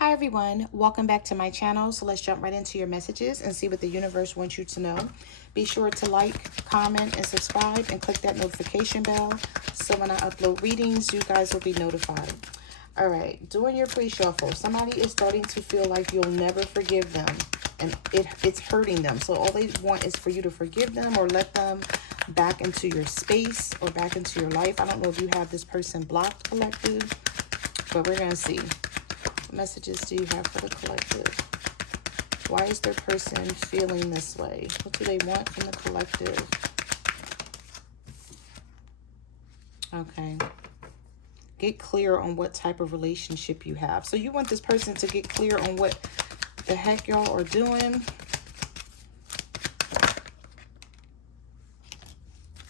Hi everyone, welcome back to my channel. So let's jump right into your messages and see what the universe wants you to know. Be sure to like, comment, and subscribe and click that notification bell so when I upload readings, you guys will be notified. All right, doing your pre-shuffle, somebody is starting to feel like you'll never forgive them and it's hurting them. So all they want is for you to forgive them or let them back into your space or back into your life. I don't know if you have this person blocked, collective, but we're going to see. What messages do you have for the collective? Why is their person feeling this way? What do they want from the collective? Okay. Get clear on what type of relationship you have. So you want this person to get clear on what the heck y'all are doing.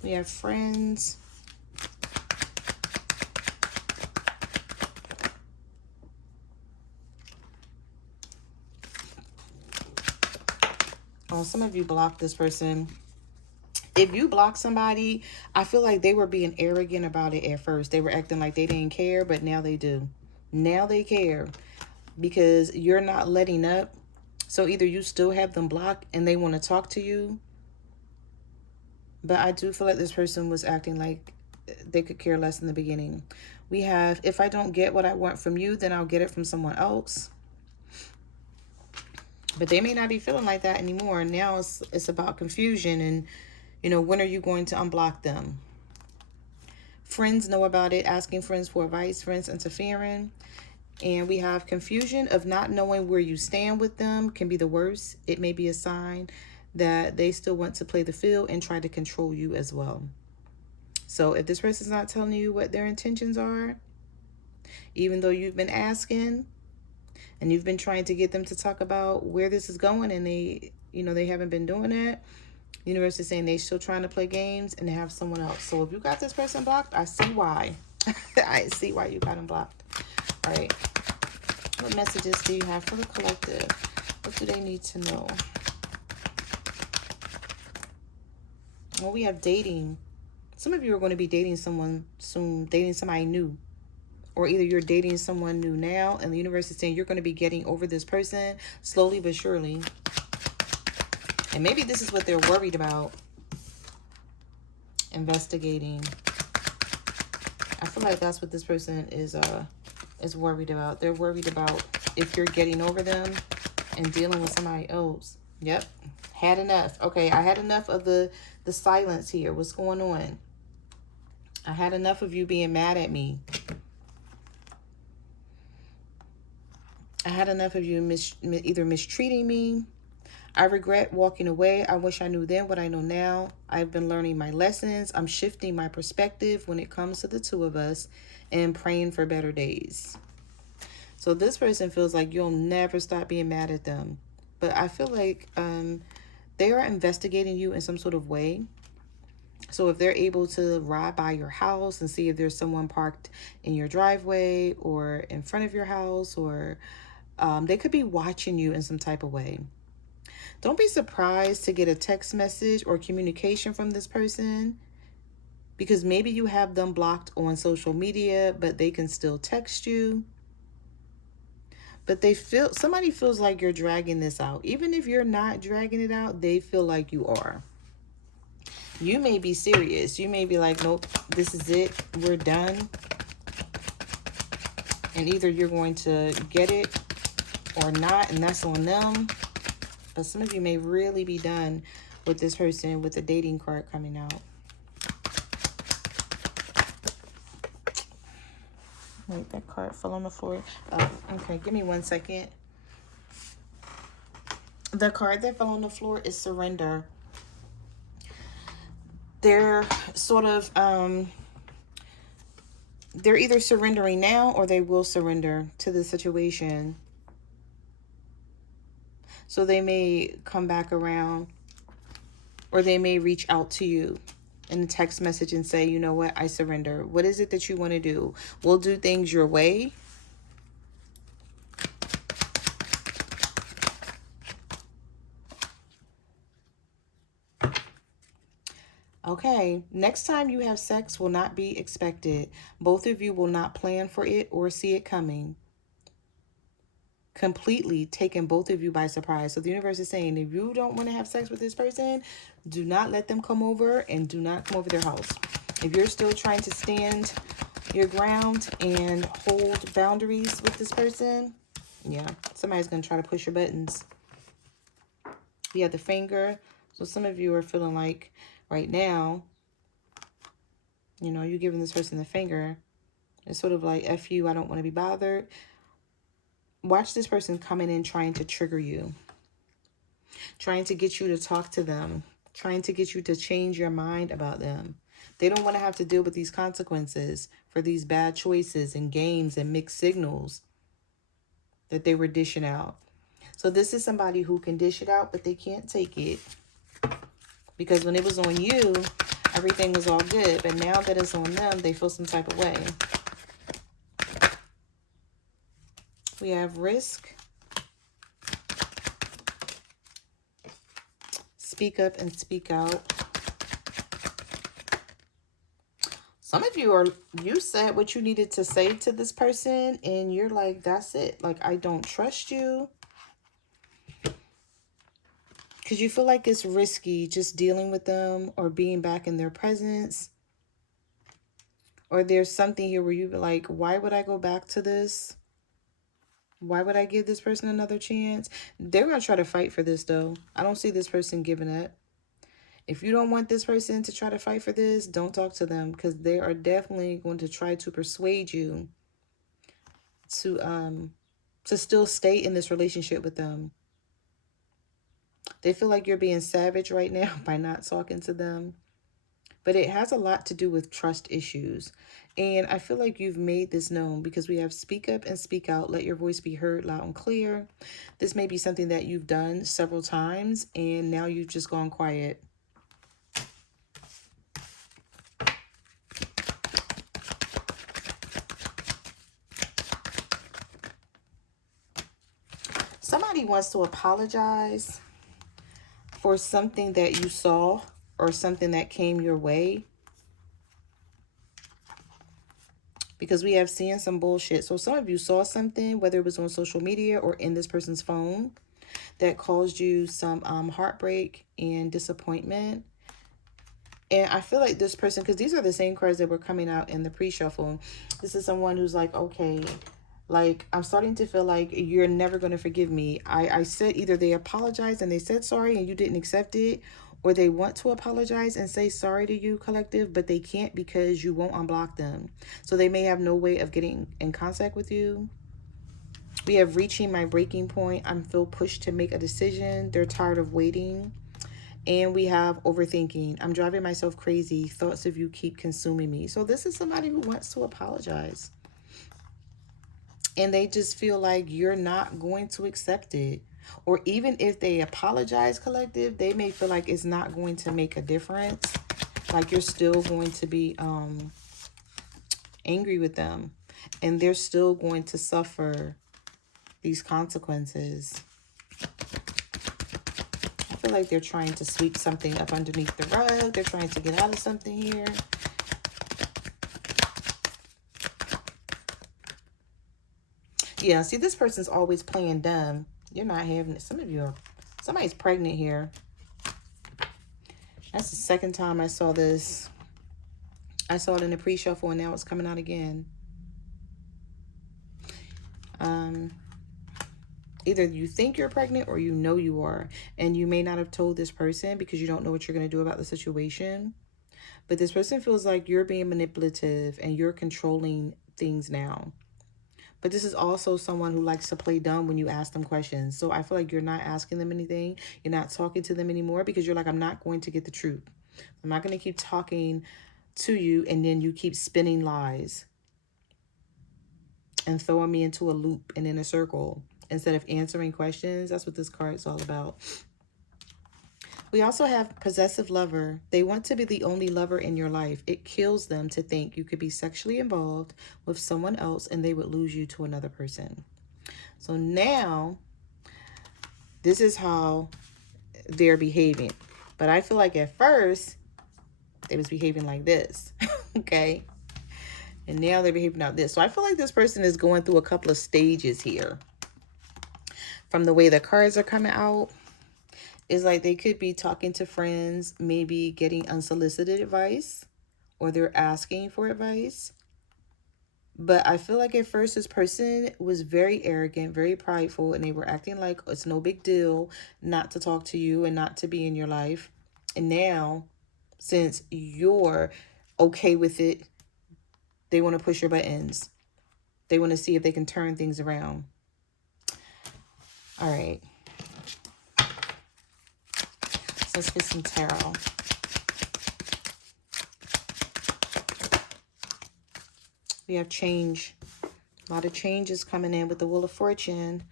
We have friends. Oh, some of you blocked this person. If you block somebody, I feel like they were being arrogant about it at first. They were acting like they didn't care, but now they do. Now they care because you're not letting up. So either you still have them blocked and they want to talk to you. But I do feel like this person was acting like they could care less in the beginning. We have, if I don't get what I want from you, then I'll get it from someone else. But they may not be feeling like that anymore. Now it's about confusion and, you know, when are you going to unblock them? Friends know about it, asking friends for advice, friends interfering. And we have confusion of not knowing where you stand with them can be the worst. It may be a sign that they still want to play the field and try to control you as well. So if this person's not telling you what their intentions are, even though you've been asking and you've been trying to get them to talk about where this is going and they, you know, they haven't been doing it, the universe is saying they're still trying to play games and have someone else. So if you got this person blocked, I see why. I see why you got them blocked. All right. What messages do you have for the collective? What do they need to know? Well, we have dating. Some of you are going to be dating someone soon, dating somebody new. Or either you're dating someone new now and the universe is saying you're going to be getting over this person slowly but surely. And maybe this is what they're worried about. Investigating. I feel like that's what this person is worried about. They're worried about if you're getting over them and dealing with somebody else. Yep. Had enough. Okay, I had enough of the silence here. What's going on? I had enough of you being mad at me. I had enough of you either mistreating me. I regret walking away. I wish I knew then what I know now. I've been learning my lessons. I'm shifting my perspective when it comes to the two of us and praying for better days. So this person feels like you'll never stop being mad at them. But I feel like they are investigating you in some sort of way. So if they're able to ride by your house and see if there's someone parked in your driveway or in front of your house, or they could be watching you in some type of way. Don't be surprised to get a text message or communication from this person because maybe you have them blocked on social media, but they can still text you. But somebody feels like you're dragging this out. Even if you're not dragging it out, they feel like you are. You may be serious. You may be like, nope, this is it. We're done. And either you're going to get it or not, and that's on them. But some of you may really be done with this person with the dating card coming out. Wait, that card fell on the floor. Oh, okay, give me 1 second. The card that fell on the floor is surrender. They're sort of, they're either surrendering now or they will surrender to the situation. So they may come back around or they may reach out to you in a text message and say, you know what, I surrender. What is it that you want to do? We'll do things your way. Okay, next time you have sex will not be expected. Both of you will not plan for it or see it coming. completely taken both of you by surprise. So the universe is saying, if you don't want to have sex with this person, do not let them come over, and do not come over their house. If you're still trying to stand your ground and hold boundaries with this person, yeah, somebody's going to try to push your buttons. We have the finger. So some of you are feeling like right now, you know, you're giving this person the finger. It's sort of like, F you, I don't want to be bothered. Watch this person coming in trying to trigger you, trying to get you to talk to them, trying to get you to change your mind about them. They don't want to have to deal with these consequences for these bad choices and games and mixed signals that they were dishing out. So this is somebody who can dish it out, but they can't take it. Because when it was on you, everything was all good. But now that it's on them, they feel some type of way. We have risk. Speak up and speak out. Some of you said what you needed to say to this person, and you're like, that's it. Like, I don't trust you. Because you feel like it's risky just dealing with them or being back in their presence. Or there's something here where you're like, why would I go back to this? Why would I give this person another chance? They're going to try to fight for this, though. I don't see this person giving up. If you don't want this person to try to fight for this, don't talk to them, because they are definitely going to try to persuade you to still stay in this relationship with them. They feel like you're being savage right now by not talking to them. But it has a lot to do with trust issues. And I feel like you've made this known, because we have speak up and speak out. Let your voice be heard loud and clear. This may be something that you've done several times, and now you've just gone quiet. Somebody wants to apologize for something that you saw or something that came your way. Because we have seen some bullshit. So some of you saw something, whether it was on social media or in this person's phone, that caused you some heartbreak and disappointment. And I feel like this person, because these are the same cards that were coming out in the pre-shuffle. This is someone who's like, okay, like, I'm starting to feel like you're never going to forgive me. I said either they apologized and they said sorry and you didn't accept it, or they want to apologize and say sorry to you, collective, but they can't because you won't unblock them. So they may have no way of getting in contact with you. We have reaching my breaking point. I'm feel pushed to make a decision. They're tired of waiting. And we have overthinking. I'm driving myself crazy. Thoughts of you keep consuming me. So this is somebody who wants to apologize. And they just feel like you're not going to accept it. Or even if they apologize, collective, they may feel like it's not going to make a difference. Like you're still going to be angry with them. And they're still going to suffer these consequences. I feel like they're trying to sweep something up underneath the rug. They're trying to get out of something here. Yeah, see, this person's always playing dumb. You're not having it. Some of you are, somebody's pregnant here. That's the second time I saw this. I saw it in the pre-shuffle and now it's coming out again. Either you think you're pregnant or you know you are. And you may not have told this person because you don't know what you're going to do about the situation. But this person feels like you're being manipulative and you're controlling things now. But this is also someone who likes to play dumb when you ask them questions. So I feel like you're not asking them anything. You're not talking to them anymore because you're like, I'm not going to get the truth. I'm not going to keep talking to you and then you keep spinning lies and throwing me into a loop and in a circle instead of answering questions. That's what this card is all about. We also have possessive lover. They want to be the only lover in your life. It kills them to think you could be sexually involved with someone else and they would lose you to another person. So now, this is how they're behaving. But I feel like at first, they was behaving like this. Okay? And now they're behaving like this. So I feel like this person is going through a couple of stages here. from the way the cards are coming out, is like they could be talking to friends, maybe getting unsolicited advice, or they're asking for advice. But I feel like at first this person was very arrogant, very prideful, and they were acting like it's no big deal not to talk to you and not to be in your life. And now, since you're okay with it, they want to push your buttons. They want to see if they can turn things around. All right. So let's get some tarot. We have change. A lot of changes coming in with the Wheel of Fortune.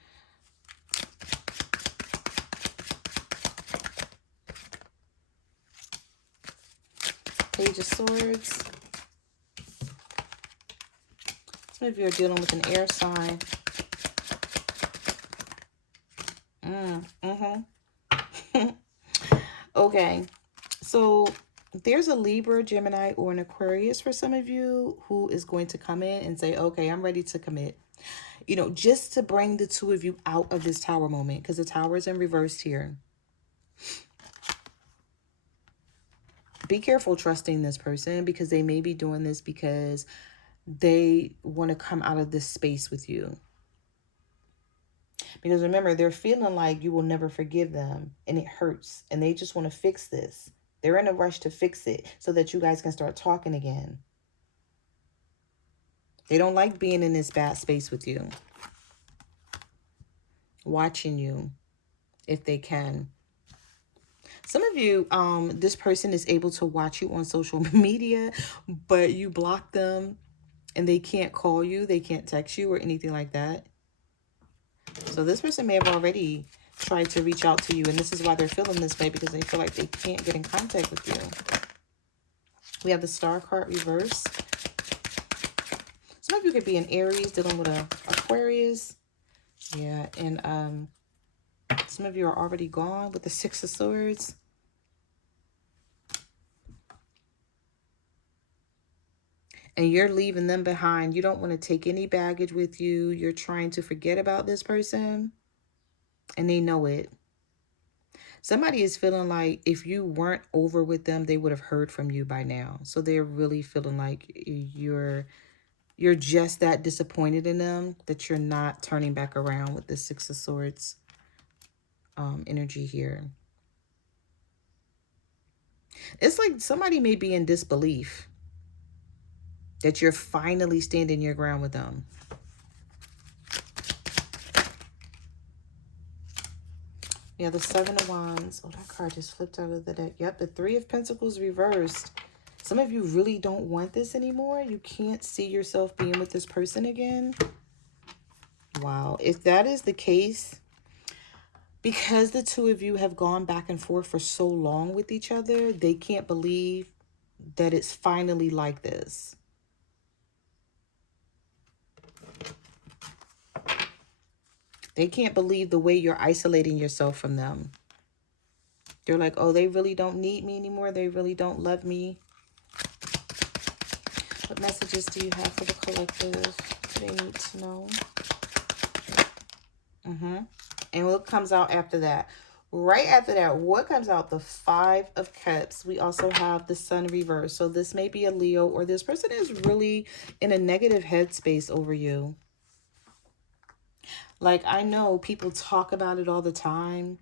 Page of Swords. Some of you are dealing with an air sign. Okay. So there's a Libra, Gemini, or an Aquarius for some of you who is going to come in and say, okay, I'm ready to commit. You know, just to bring the two of you out of this Tower moment, because the Tower is in reverse here. Be careful trusting this person, because they may be doing this because they want to come out of this space with you. Because remember, they're feeling like you will never forgive them, and it hurts, and they just want to fix this. They're in a rush to fix it so that you guys can start talking again. They don't like being in this bad space with you. Watching you, if they can. Some of you, this person is able to watch you on social media, but you block them and they can't call you, they can't text you or anything like that. So this person may have already tried to reach out to you, and this is why they're feeling this way, because they feel like they can't get in contact with you. We have the Star card reverse. Some of you could be an Aries dealing with an Aquarius. Yeah, and some of you are already gone with the Six of Swords. And you're leaving them behind. You don't want to take any baggage with you. You're trying to forget about this person. And they know it. Somebody is feeling like if you weren't over with them, they would have heard from you by now. So they're really feeling like you're just that disappointed in them that you're not turning back around with the Six of Swords energy here. It's like somebody may be in disbelief that you're finally standing your ground with them. Yeah, the Seven of Wands. Oh, that card just flipped out of the deck. Yep, the Three of Pentacles reversed. Some of you really don't want this anymore. You can't see yourself being with this person again. Wow. If that is the case, because the two of you have gone back and forth for so long with each other, they can't believe that it's finally like this. They can't believe the way you're isolating yourself from them. They're like, oh, they really don't need me anymore. They really don't love me. What messages do you have for the collective? They need to know. And what comes out after that? Right after that, what comes out? The Five of Cups. We also have the Sun reverse. So this may be a Leo, or this person is really in a negative headspace over you. Like, I know people talk about it all the time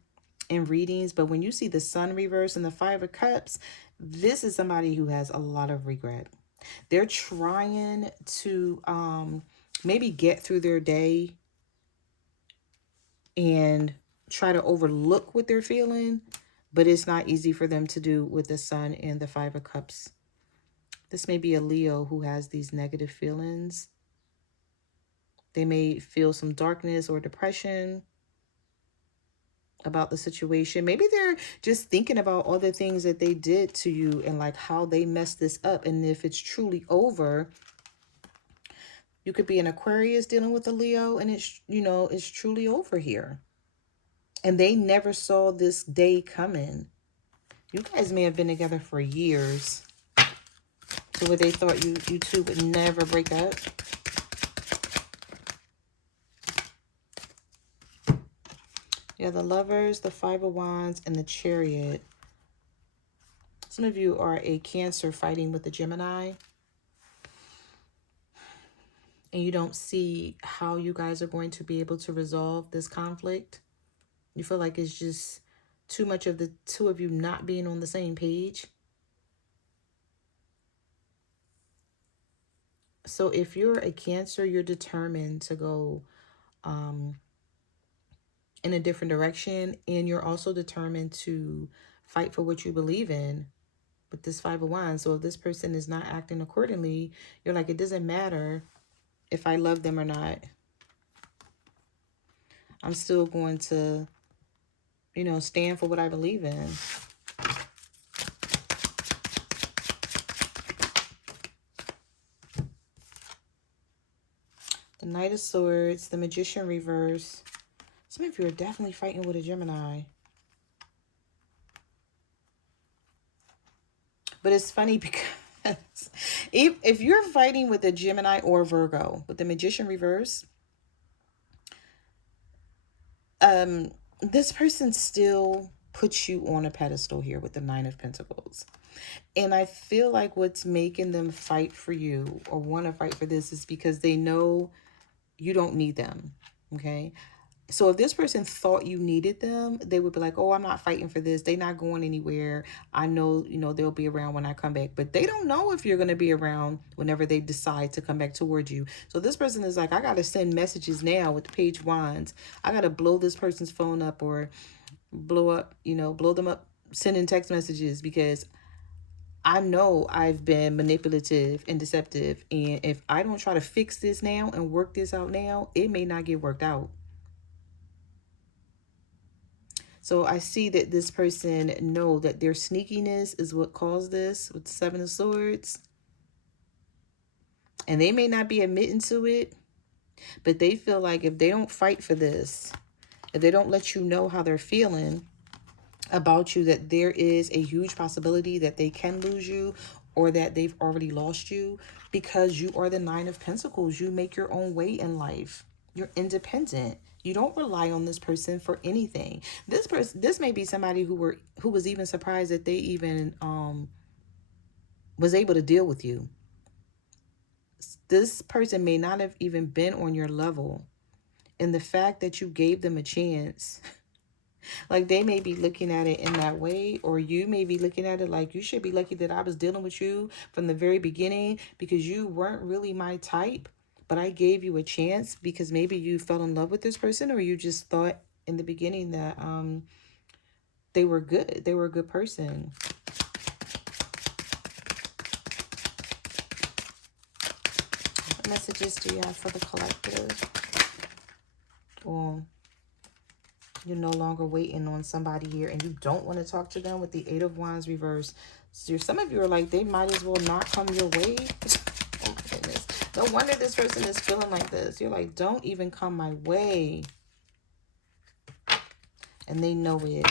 in readings, but when you see the Sun reverse and the Five of Cups, this is somebody who has a lot of regret. They're trying to maybe get through their day and try to overlook what they're feeling, but it's not easy for them to do with the Sun and the Five of Cups. This may be a Leo who has these negative feelings. They may feel some darkness or depression about the situation. Maybe they're just thinking about all the things that they did to you and like how they messed this up. And if it's truly over, you could be an Aquarius dealing with a Leo, and it's, you know, it's truly over here. And they never saw this day coming. You guys may have been together for years, to where they thought you two would never break up. Yeah, the Lovers, the Five of Wands, and the Chariot. Some of you are a Cancer fighting with a Gemini, and you don't see how you guys are going to be able to resolve this conflict. You feel like it's just too much of the two of you not being on the same page. So if you're a Cancer, you're determined to go in a different direction, and you're also determined to fight for what you believe in with this Five of Wands. So if this person is not acting accordingly, you're like, it doesn't matter if I love them or not. I'm still going to, stand for what I believe in. The Knight of Swords, the Magician reverse. Some of you are definitely fighting with a Gemini. But it's funny because if you're fighting with a Gemini or Virgo, with the Magician reverse, this person still puts you on a pedestal here with the Nine of Pentacles. And I feel like what's making them fight for you or want to fight for this is because they know you don't need them. Okay. So if this person thought you needed them, they would be like, oh, I'm not fighting for this. They're not going anywhere. I know, they'll be around when I come back. But they don't know if you're going to be around whenever they decide to come back towards you. So this person is like, I got to send messages now with the Page Wands. I got to blow this person's phone up or blow them up, sending text messages because I know I've been manipulative and deceptive. And if I don't try to fix this now and work this out now, it may not get worked out. So I see that this person know that their sneakiness is what caused this with the Seven of Swords. And they may not be admitting to it, but they feel like if they don't fight for this, if they don't let you know how they're feeling about you, that there is a huge possibility that they can lose you or that they've already lost you because you are the Nine of Pentacles. You make your own way in life. You're independent. You don't rely on this person for anything. This may be somebody who was even surprised that they even was able to deal with you. This person may not have even been on your level. And the fact that you gave them a chance, like they may be looking at it in that way, or you may be looking at it like you should be lucky that I was dealing with you from the very beginning because you weren't really my type. But I gave you a chance because maybe you fell in love with this person, or you just thought in the beginning that they were good. They were a good person. What messages do you have for the collective? Well, you're no longer waiting on somebody here and you don't want to talk to them with the Eight of Wands reverse. So some of you are like, they might as well not come your way. Oh my goodness. No wonder this person is feeling like this. You're like, don't even come my way. And they know it.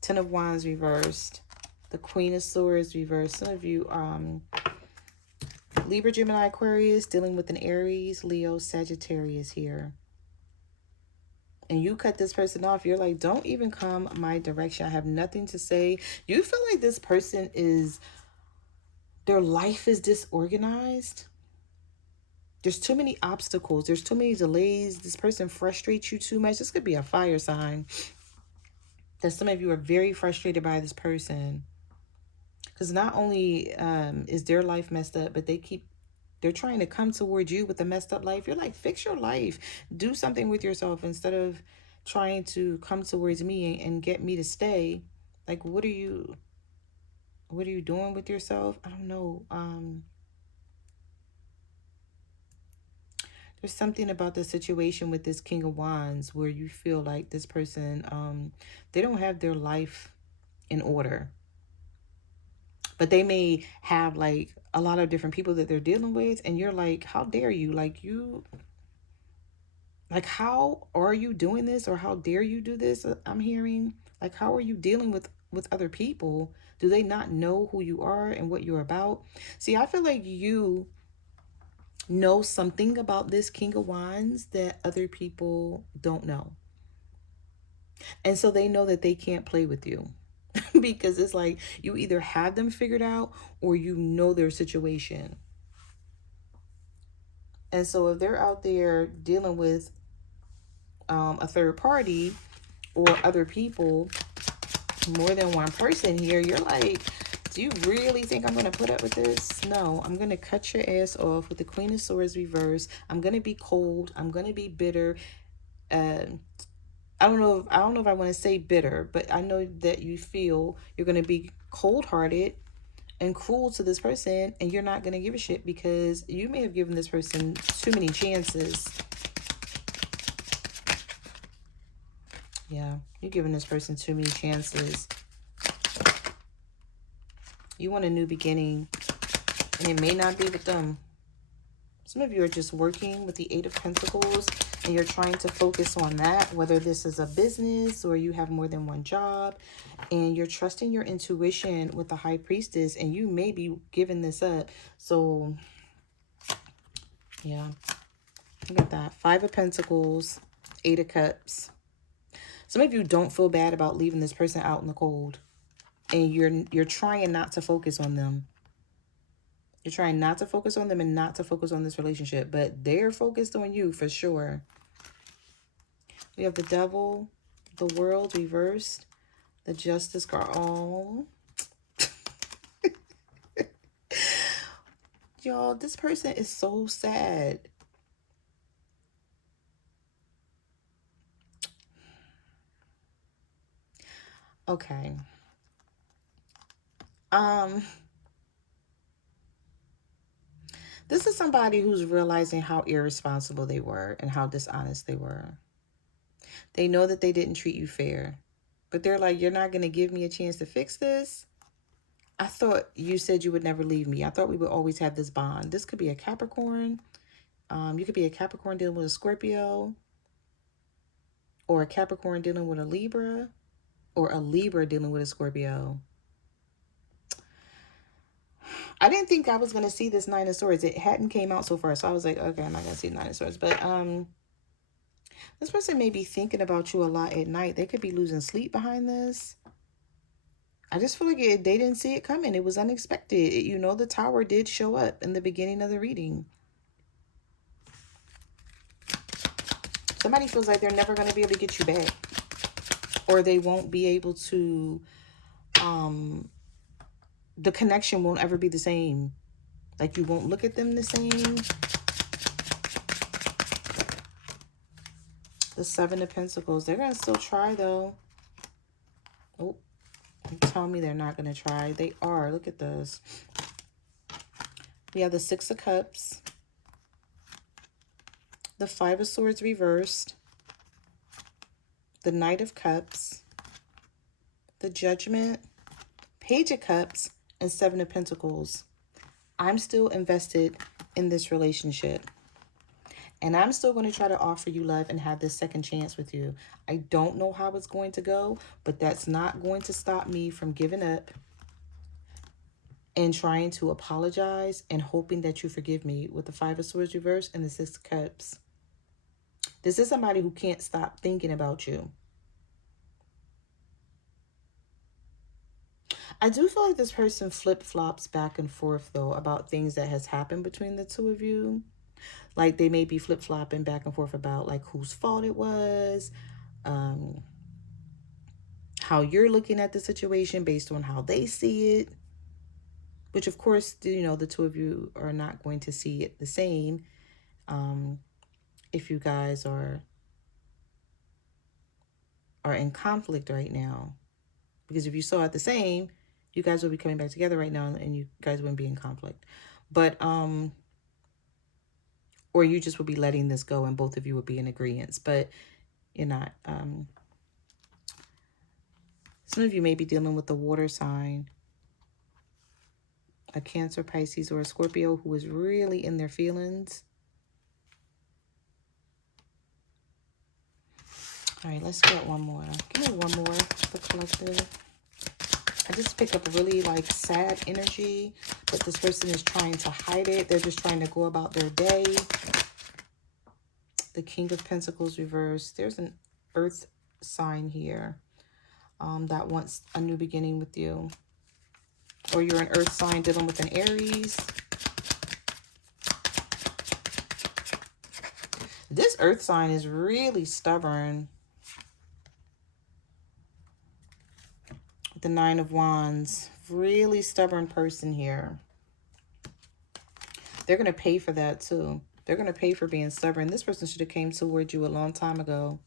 Ten of Wands reversed. The Queen of Swords reversed. Some of you, Libra, Gemini, Aquarius, dealing with an Aries, Leo, Sagittarius here. And you cut this person off. You're like, don't even come my direction. I have nothing to say. You feel like this person their life is disorganized. There's too many obstacles. There's too many delays. This person frustrates you too much. This could be a fire sign. That some of you are very frustrated by this person. Because not only is their life messed up, but they're trying to come towards you with a messed up life. You're like, fix your life. Do something with yourself instead of trying to come towards me and get me to stay. Like, what are you doing with yourself? I don't know. There's something about the situation with this King of Wands where you feel like this person, they don't have their life in order. But they may have like a lot of different people that they're dealing with. And you're like, how dare you? Like, how are you doing this? Or how dare you do this? I'm hearing, like, how are you dealing with other people? Do they not know who you are and what you're about? See, I feel like you know something about this King of Wands that other people don't know. And so they know that they can't play with you because it's like you either have them figured out or you know their situation. And so if they're out there dealing with a third party or other people, more than one person here, you're like, do you really think I'm going to put up with this? No, I'm going to cut your ass off with the Queen of Swords reversed. I'm going to be cold. I'm going to be bitter. I don't know if I want to say bitter, but I know that you feel you're going to be cold-hearted and cruel to this person, and you're not going to give a shit because you may have given this person too many chances. Yeah, you're giving this person too many chances. You want a new beginning, and it may not be with them. Some of you are just working with the Eight of Pentacles, and you're trying to focus on that, whether this is a business or you have more than one job, and you're trusting your intuition with the High Priestess, and you may be giving this up. So, yeah, look at that. Five of Pentacles, Eight of Cups. Some of you don't feel bad about leaving this person out in the cold, and you're trying not to focus on them. You're trying not to focus on them and not to focus on this relationship, but they're focused on you for sure. We have the Devil, the World reversed, the Justice card. Oh, y'all, this person is so sad. Okay. This is somebody who's realizing how irresponsible they were and how dishonest they were. They know that they didn't treat you fair, but they're like, you're not going to give me a chance to fix this? I thought you said you would never leave me. I thought we would always have this bond. This could be a Capricorn. You could be a Capricorn dealing with a Scorpio, or a Capricorn dealing with a Libra, or a Libra dealing with a Scorpio. I didn't think I was going to see this Nine of Swords. It hadn't came out so far, so I was like, okay, I'm not going to see Nine of Swords. But this person may be thinking about you a lot at night. They could be losing sleep behind this. I just feel like they didn't see it coming. It was unexpected. You know, the Tower did show up in the beginning of the reading. Somebody feels like they're never going to be able to get you back. Or they won't be able to, the connection won't ever be the same. Like, you won't look at them the same. The Seven of Pentacles. They're going to still try, though. Oh, tell me they're not going to try. They are. Look at this. We have the Six of Cups. The Five of Swords reversed. The Knight of Cups. The Judgment. Page of Cups. And Seven of Pentacles. I'm still invested in this relationship. And I'm still going to try to offer you love and have this second chance with you. I don't know how it's going to go, but that's not going to stop me from giving up and trying to apologize and hoping that you forgive me with the Five of Swords reversed and the Six of Cups. This is somebody who can't stop thinking about you. I do feel like this person flip-flops back and forth, though, about things that has happened between the two of you. Like, they may be flip-flopping back and forth about, like, whose fault it was, how you're looking at the situation based on how they see it. Which, of course, you know, the two of you are not going to see it the same if you guys are in conflict right now. Because if you saw it the same, you guys will be coming back together right now and you guys wouldn't be in conflict. But, or you just would be letting this go and both of you would be in agreement. But you're not. Some of you may be dealing with the water sign, a Cancer, Pisces, or a Scorpio who is really in their feelings. All right, let's get one more. Give me one more, the collective. I just pick up a really like sad energy, but this person is trying to hide it. They're just trying to go about their day. The King of Pentacles reversed. There's an earth sign here that wants a new beginning with you. Or you're an earth sign dealing with an Aries. This earth sign is really stubborn. The Nine of Wands. Really stubborn person here. They're going to pay for that too. They're going to pay for being stubborn. This person should have came towards you a long time ago.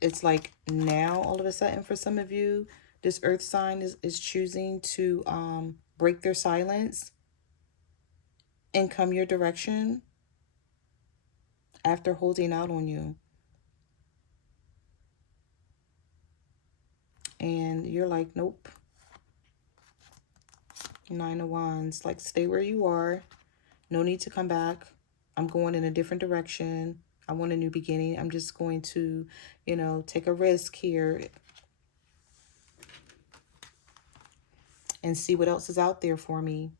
It's like now, all of a sudden, for some of you, this earth sign is choosing to break their silence and come your direction after holding out on you. And you're like, nope. Nine of Wands. Like, stay where you are. No need to come back. I'm going in a different direction. I want a new beginning. I'm just going to, you know, take a risk here and see what else is out there for me.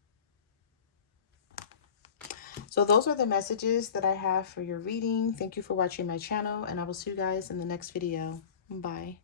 So those are the messages that I have for your reading. Thank you for watching my channel, and I will see you guys in the next video. Bye.